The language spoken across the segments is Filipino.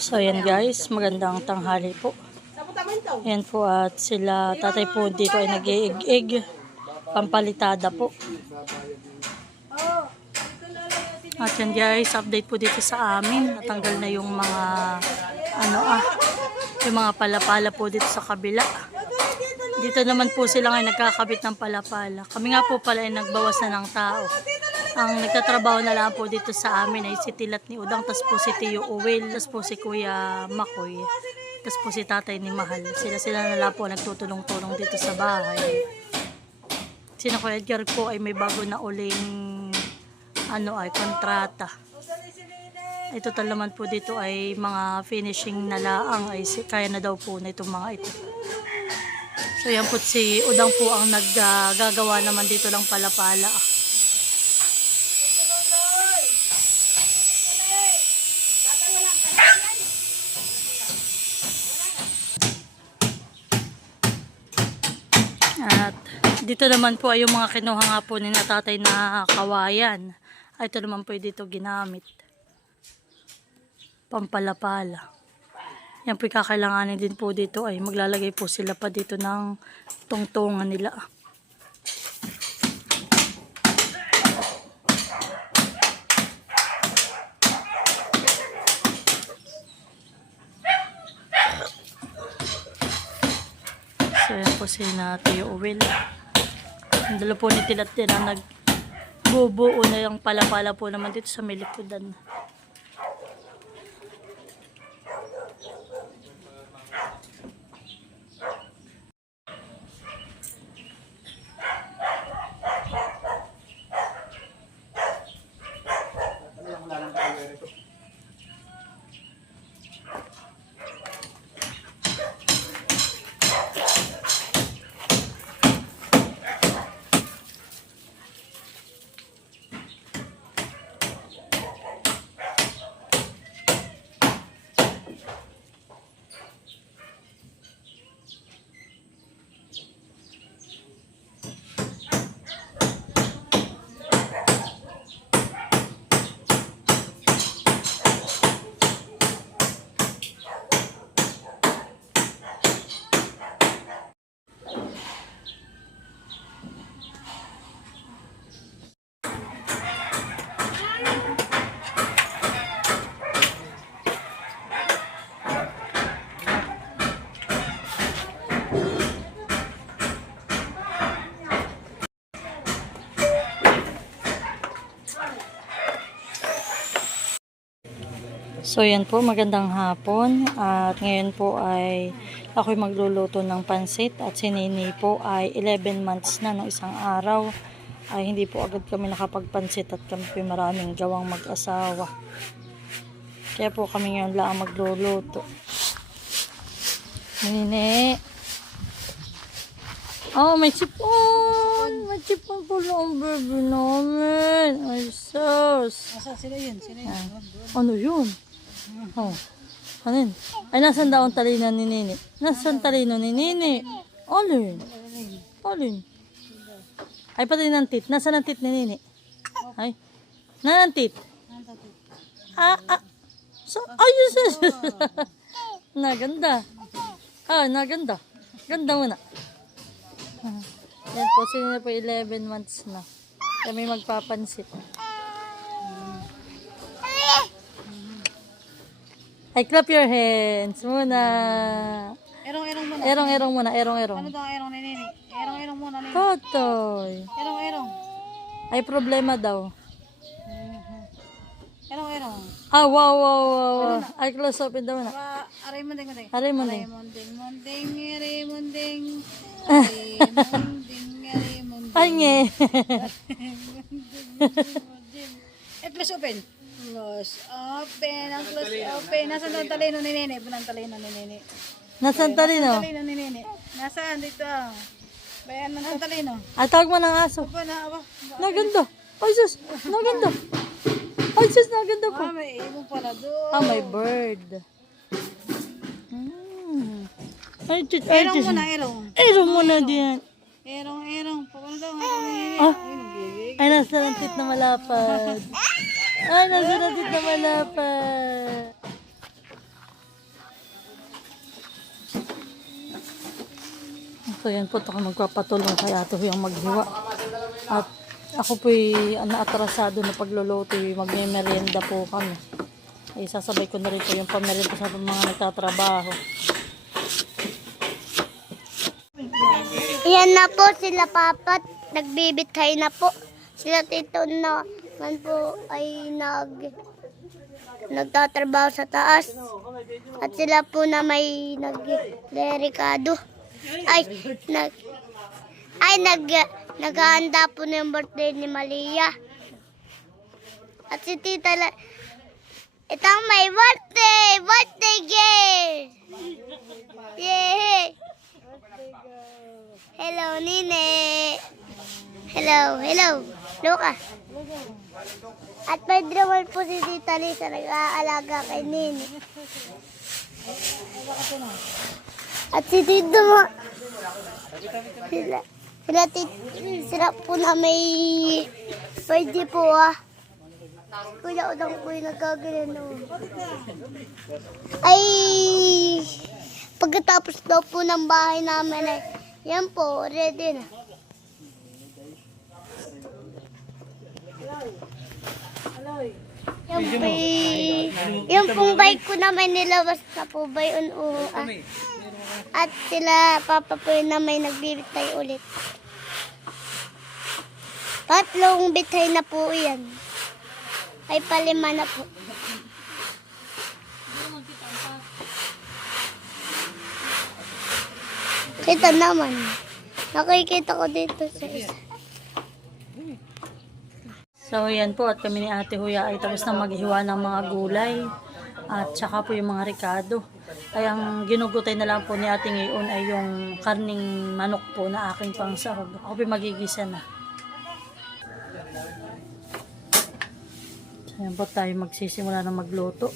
So ayan guys, magandang tanghali po. Ayan po at sila tatay po dito ay nag-iig-ig. Pampalitada po. At yan guys, update po dito sa amin. Natanggal na yung mga ano ah, yung mga palapala po dito sa kabila. Dito naman po sila ngayon nagkakabit ng palapala. Kami nga po pala ay nagbawas na ng tao. Ang nagtatrabaho na lang po dito sa amin ay si Tilat ni Udang, tas po si Tio Uwil, tas po si Kuya Makoy, tas po si Tatay ni Mahal. Sila-sila na lang po nagtutulong-tulong dito sa bahay. Si Kuya Edgar po ay may bago na uling ano ay kontrata. Ito tal naman po dito ay mga finishing na laang ay kaya na daw po na itong mga ito. So yan po si Udang po ang naggagawa naman dito lang pala-pala. At dito naman po ay yung mga kinuha nga po ni na tatay na kawayan. Ay, ito naman po dito ginamit. Pampalapala. Yan po kakailanganin din po dito ay maglalagay po sila pa dito ng tungtungan nila. So yan po si na Tio Uwil. Ang po ni Tilat din nagbubuo na yung palapala po naman dito sa Milikudan. So yan po, magandang hapon. At ngayon po ay ako'y magluluto ng pansit at si Nini po ay 11 months na no isang araw. Ay hindi po agad kami nakapagpansit at kami po maraming gawang mag-asawa. Kaya po kami ngayon lang magluluto. Nini. Oh, may sipon! May sipon po lang baby namin. Ay, sus. Asa sila yun? Sila yun? Ano yun? Oh. Yun? Ay, nasan daw ang talino ni Nini? Nasan talino ni Nini? Alin? Alin? Ay, pati ng tit. Nasaan ang tit ni Nini? Ay. Na ang tit? Ah, ah. So, ayos. Naganda. Ah, naganda. Ganda mo na. Ah. Yan po, sino na po 11 months na. Kami magpapansit. Ay, clap your hands muna. Erong-erong muna. Erong-erong muna, erong-erong. Ano daw ang erong Nini? Erong-erong muna. Nini. Totoy. Erong-erong. Ay, problema daw. Erong-erong. Ah, wow, wow, wow. wow. Ay, close open daw na. Ba, aray munding munding. Aray na. Aray munding munding. Aray munding. Aray munding. Aray munding. Ay, nge. Close open. Close open. Ang close open. Nasaan ang talino ni Nini? Bunang talino ni Nini. Nasaan talino? Talino ni Nini. Nasaan dito? Bayan ng talino. Ay, tawag mo ng aso. Ba na, aba. Naganda. Ay, sus. Naganda. Ay, sus. Naganda po. Ah, may ibon pala doon. Ah, may bird. Hmm. Ay, sus. Ay, Erong sus. muna, erong. Erong mo na din. Erong, erong. Paano daw? Erong, erong. Ah. Ay, nasa ng tit na malapad. Ah, Ay, nasunod din na malapa. So, yan po. Ito magpapatulong kay ato yung maghiwa. At ako po'y ah, naatrasado na pagluluto. Magme-merienda po kami. Ay, sasabay ko na rin po yung pamerienda sa mga nagtatrabaho. Yan na po sila papat. Nagbibitay na po. Sila tito na man po ay nag nagtatrabaho sa taas. At sila po na may nagderikado. Ay, nag ay nag naghahanda po ng birthday ni Malia. At si Tita la, itang may birthday! Birthday girl! Yay! Hello, Nine. Hello, hello. Luka. At may naman po si Tita Lisa nag-aalaga kay Nini. At si Tito mo. Sila, sila, tit, sila po na may pwede po ah. Kuya Udang po yung nagkagano. Ay, pagkatapos daw po ng bahay namin ay, yan po, ready na. Yan po, yung pong bike ko naman nilabas na po ba yun oo, ah. At sila, papa po yun na may nagbibitay ulit. Tatlong bitay na po yan. Ay palima na po. Kita naman. Nakikita ko dito sa isa. So yan po at kami ni Ate Huya ay tapos na maghiwa ng mga gulay at saka po yung mga ricado. Ay ang ginugutay na lang po ni Ate ngayon ay yung karning manok po na aking pangsahog. Ako po magigisa na. So yan po tayo magsisimula na magluto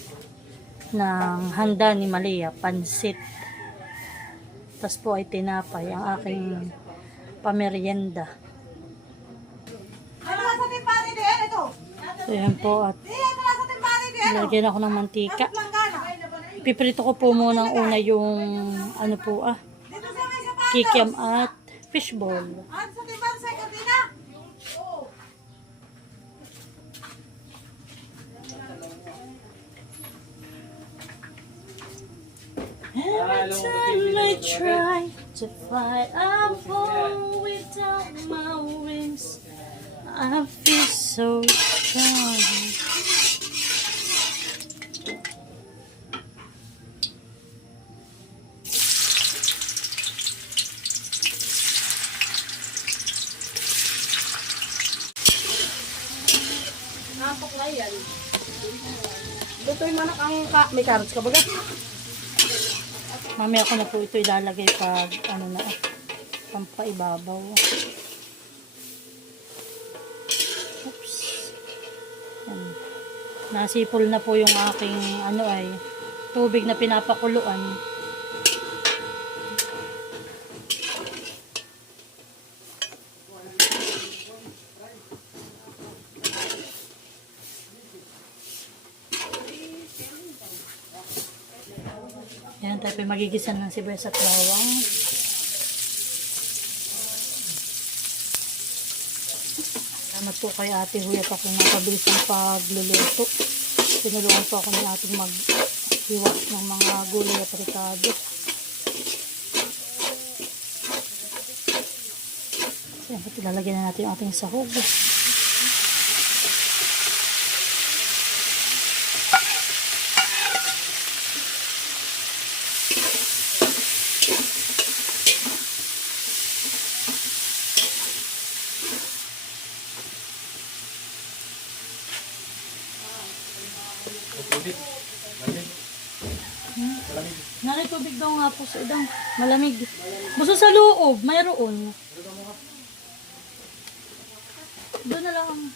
ng handa ni Malia, pansit. Tapos po ay tinapay ang aking pamerienda. So yan po at Lagyan ako ng mantika. Piprito ko po muna ang una yung ano po ah, kikiam at fishball. Every time I try to fly, I fall without my wings. I feel so strong. Lutoy manak ang ka may carrots ka baga? Mamaya ko na po ito ilalagay pag ano na pampaibabaw. Nasipol na po yung aking ano ay tubig na pinapakuluan. Yan, tayo po magigisan ng sibuyas at bawang. Salamat po kay Ate Huya pa kung napabilis ang pagluluto. Tinulungan po ako ni Ate maghiwa ng mga gulay at. Yan, at ilalagyan na natin yung ating sahog. So, idang malamig. Buso sa loob, mayroon. Doon na lang.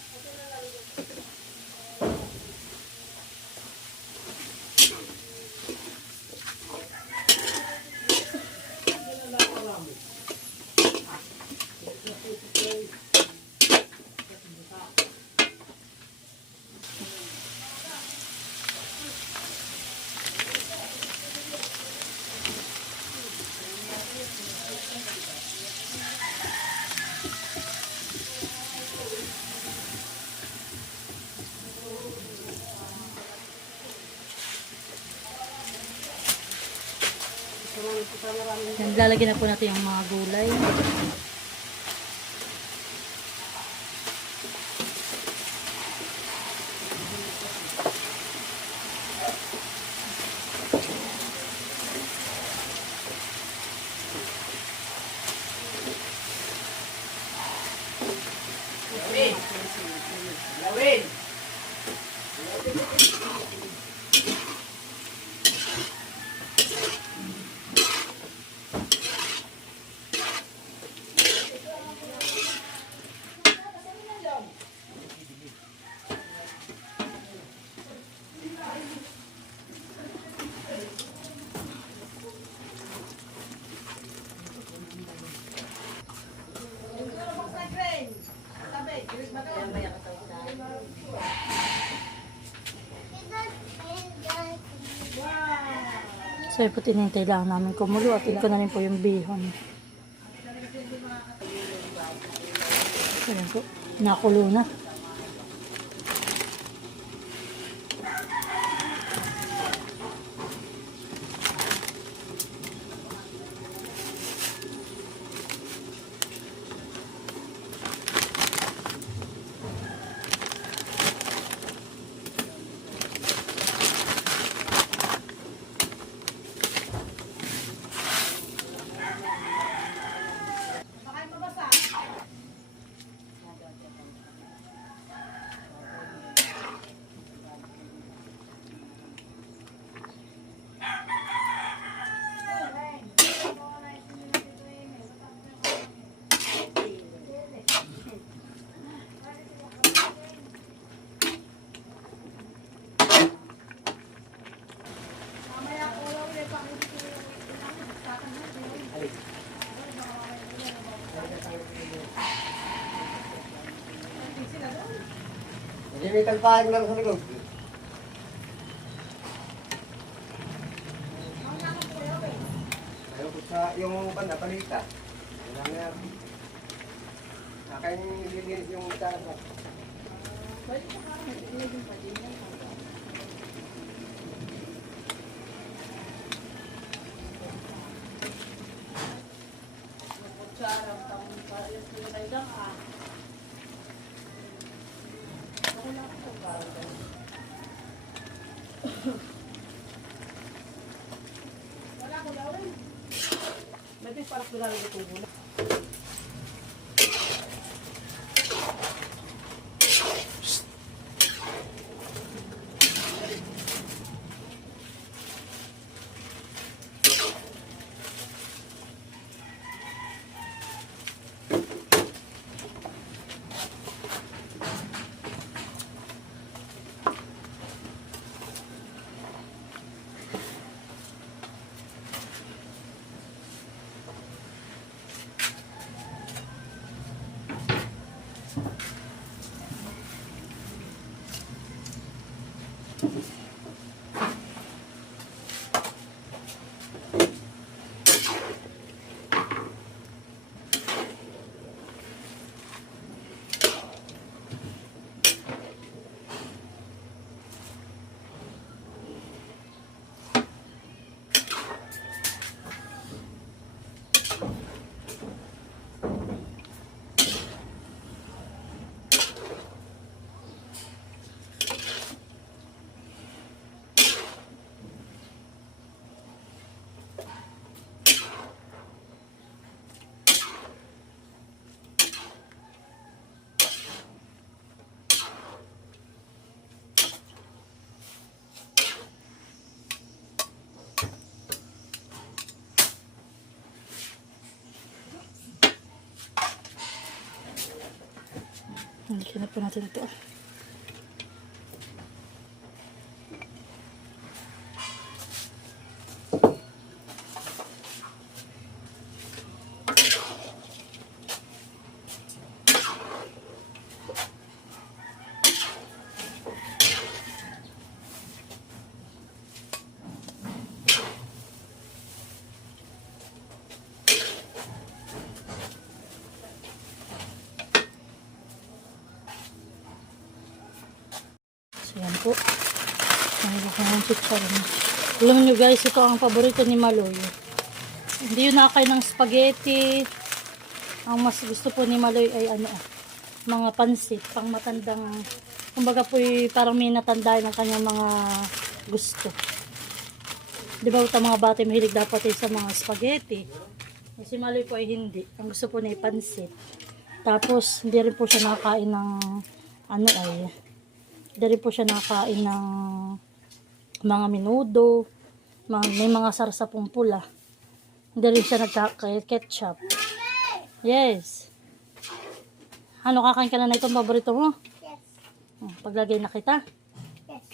Lalagyan na po natin yung mga gulay. So, yun po tinintay lang namin kumulo at ko na rin po yung bihon. Yun po. Nakulo na. May kalpahan lang sa likod. Ayaw ko sa yung pan napalita. Wala na yan. Akin nilinis yung tasa. Hindi Wala ko daw rin. Nagpiparap ko lang ito. Na po natin ito. Alam nyo guys, ito ang paborito ni Maloy. Hindi yun nakakain ng spaghetti. Ang mas gusto po ni Maloy ay ano, mga pansit, pang matandang, kumbaga po parang may natanda ng kanyang mga gusto. Di ba ito mga bata mahilig dapat eh sa mga spaghetti. Si Maloy po ay hindi. Ang gusto po niya ay pansit. Tapos, hindi rin po siya nakakain ng, ano ay, hindi rin po siya nakakain ng mga minudo, mga, may mga sarsapong pula. Hindi rin siya nagka-ketchup. Yes. Ano, kakain ka na na itong paborito mo? Yes. Oh, paglagay na kita. Yes.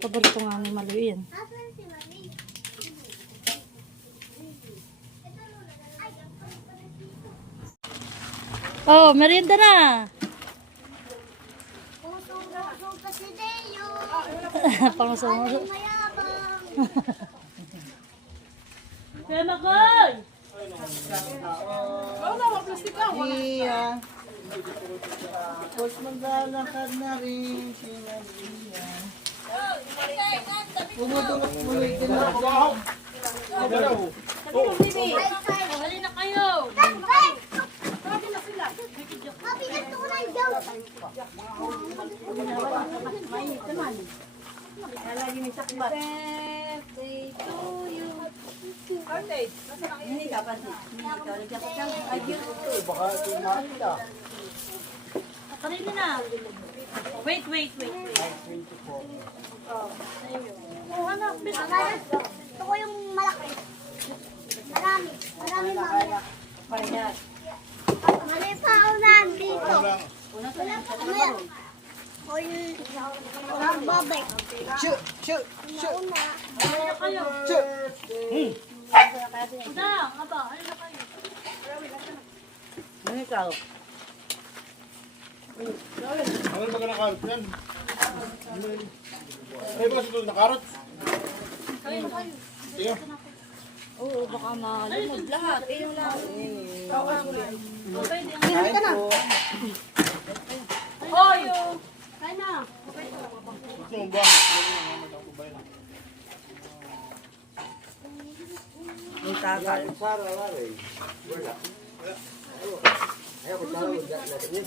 Paborito nga ni Maloy yan. Oh, merienda na! Si Deo. Pangusamuso. Mayabang. Kuya Makoy! Iya. Tapos maglalakad na rin si Maria. Pumutulok muli din ako. Na kayo! Mabigat ko na daw. Birthday to you. Kanina na. Wait, wait, wait. wait. Oh, anak, bis. Ito ko yung malaki. Marami. Marami mamaya. Mali pa ako nandito. Wala pa mamaya. O yung babay. Shoot, shoot, shoot, Una. Hali na kayo. shoot. Udang, aba, hali na kayo. Ano ikaw? Ano ba ka nakarot yan? Ay, ba ito nakarot? Iyo. Kain po. Oh, yung... Gusto mo ba? May tagal. Para, para eh. Wala. Ayaw ko tawag natin yun.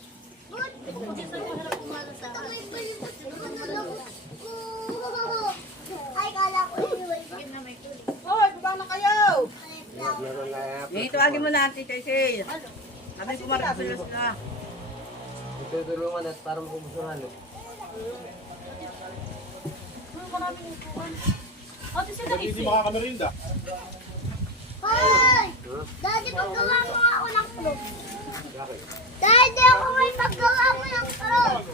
Dito, agin mo na. Sabi ko marami sila sila. Tutulungan at para makubusuhan. eh. Ate, sila Hindi makakamerinda. Hoy! Daddy, paggawa mo ako ng fruit. Daddy, ako may paggawa mo ng fruit.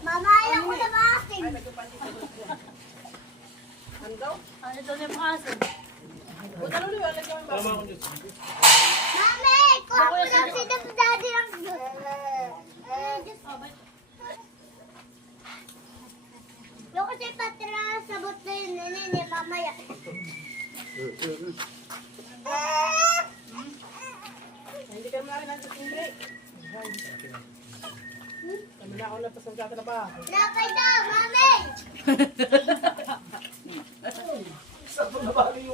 Mamaya ko na maasin. Ano ito na yung mga asin? Mami, kuha mo lang si Daddy ng juice. Yung kasi patra, sabot na yun, nene, mamaya. Napay daw, mami! Daddy,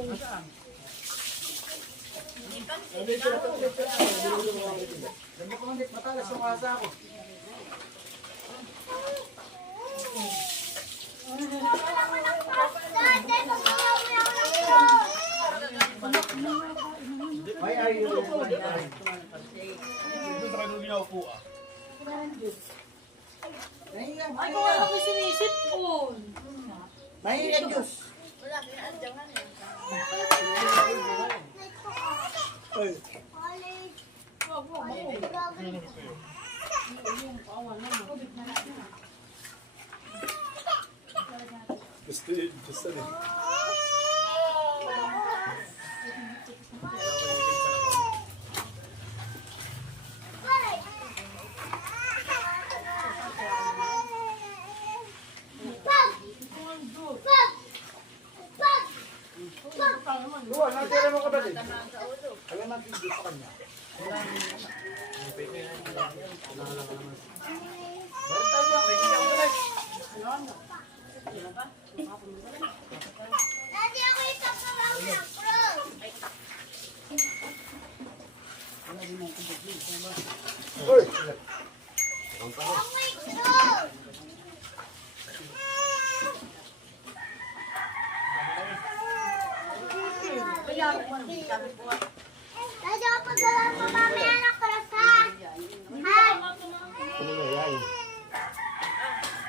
paggawa mo lang ng fruit. Ay, ay, yun. Dito sa kanila upo ah. Ay, kung ano ko sinisip ko. Mahilig Diyos. College. Gusto yun. Gusto yun. Luwan, natira mo kapatid. Alam natin dito sa kanya. Meron tayo dyan, may hindi ako tuloy. Daddy, ako ito sa mga pro. Uy! Oh my God! Daddy, ako pagdala mo mamaya ng ha? Ano na yan?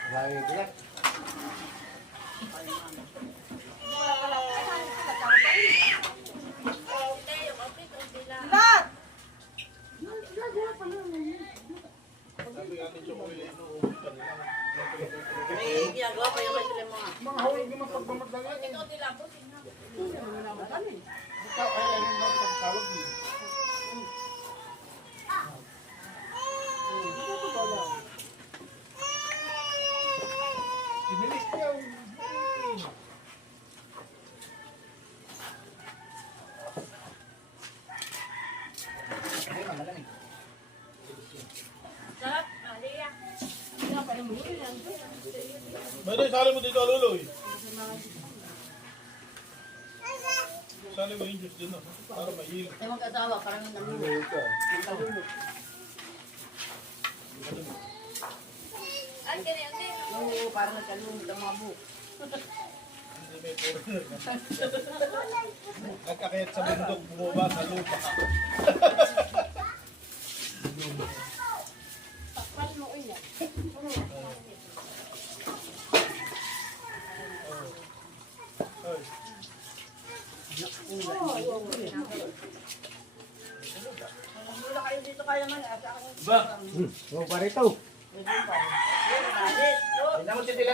Marami ko lang. May ginagawa pa yung may sila mga. Mga hawig naman pagmamag lang yan. Ikaw, ay, ay, ay, ay, tawag. Ibilis niya. May sali mo dito, Luloy. Sali mo yung juice din, no? Para mahilo. Ay mag-asawa, parang namulo. Ano ka? Oo, parang nagkalungod ang mga buhok. Hindi may foreigner na. Nagkakayat sa bundok, bumaba sa lupa. Ay. Wala kayo dito kaya man. Asa ako. Ba? Oo, pa rito. Hindi mo siya nila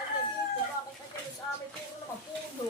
ไปเต้นก็ระบบปุ้งนู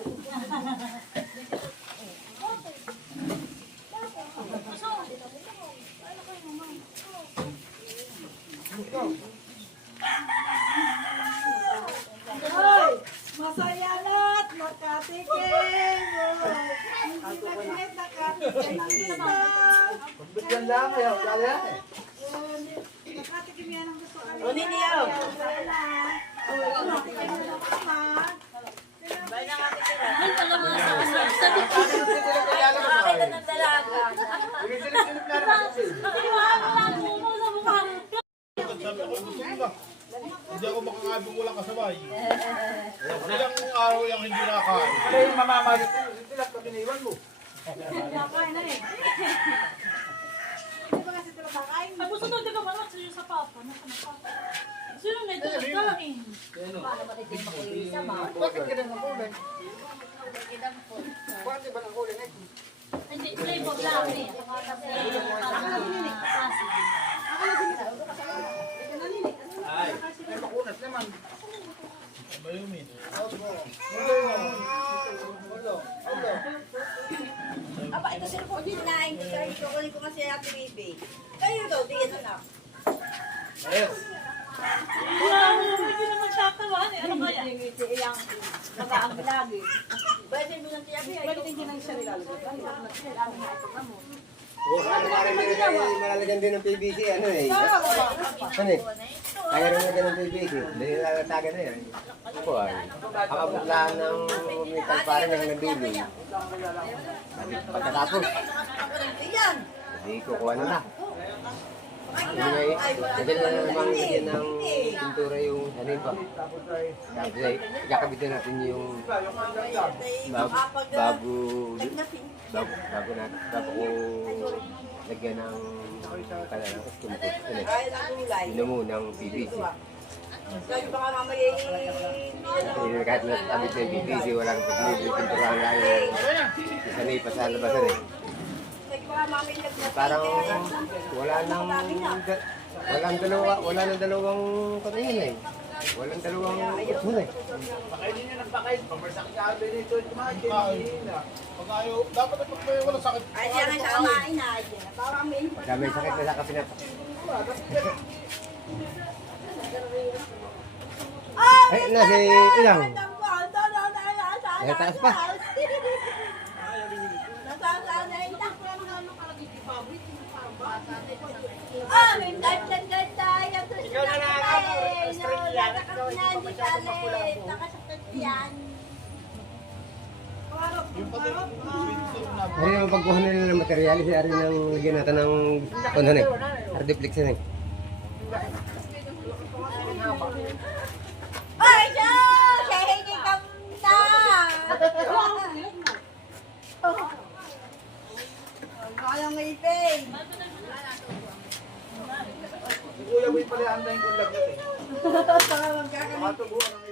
Sino nga ito nagkain? Bakit ka ng kulay? Bakit ba ng kulay na ito? Hindi, flavor lang eh. Ay, may makunat naman. Bayumin. Aba, ito sila po kinain ko. Sabi ko, kasi ate baby. Kayo daw, di yan anak. Yes. Eh. Ano parang meron tayo malalagyan din ng PVC, ano eh. Ano eh? Kaya rin lagyan ng PVC. Dahil lalatagan na yan. Ako ay, kakabuklaan ng metal parang ng nabili. Pagkatapos, hindi kukuha na na. Yung ay, nadala na naman lagyan ng pintura yung ano yun pa. Tapos ay, kakabit na natin yung bago, bago, bago, bago na, bago ko lagyan ng kala ng custom coat. Ano eh, yun na muna ng PVC. Hindi na kahit nakabit na yung PVC, walang pintura nga yung sanay pa sa eh. Parang wala nang walang dalawa, wala nang dalawang katingin eh. Walang dalawang option eh. Pag ayaw, dapat na pag may walang sakit. Ay, siya nga siya kumain na. Parang may... May sakit na sa kapinap. Ay, nasi ilang. Eh, taas pa. Ah, may ganda ganda yung Ikaw na lang ako. Australia. Ikaw na hindi talit. Nakasakit yan. Ari naman pagkuha nila ng materialis, ari nang lagyan natin ng ano eh. Hardiplex na eh. Ay, siya! Siya hindi kamta! Kaya may pain. Kuya, may pala andahin ko lang yun eh. Ng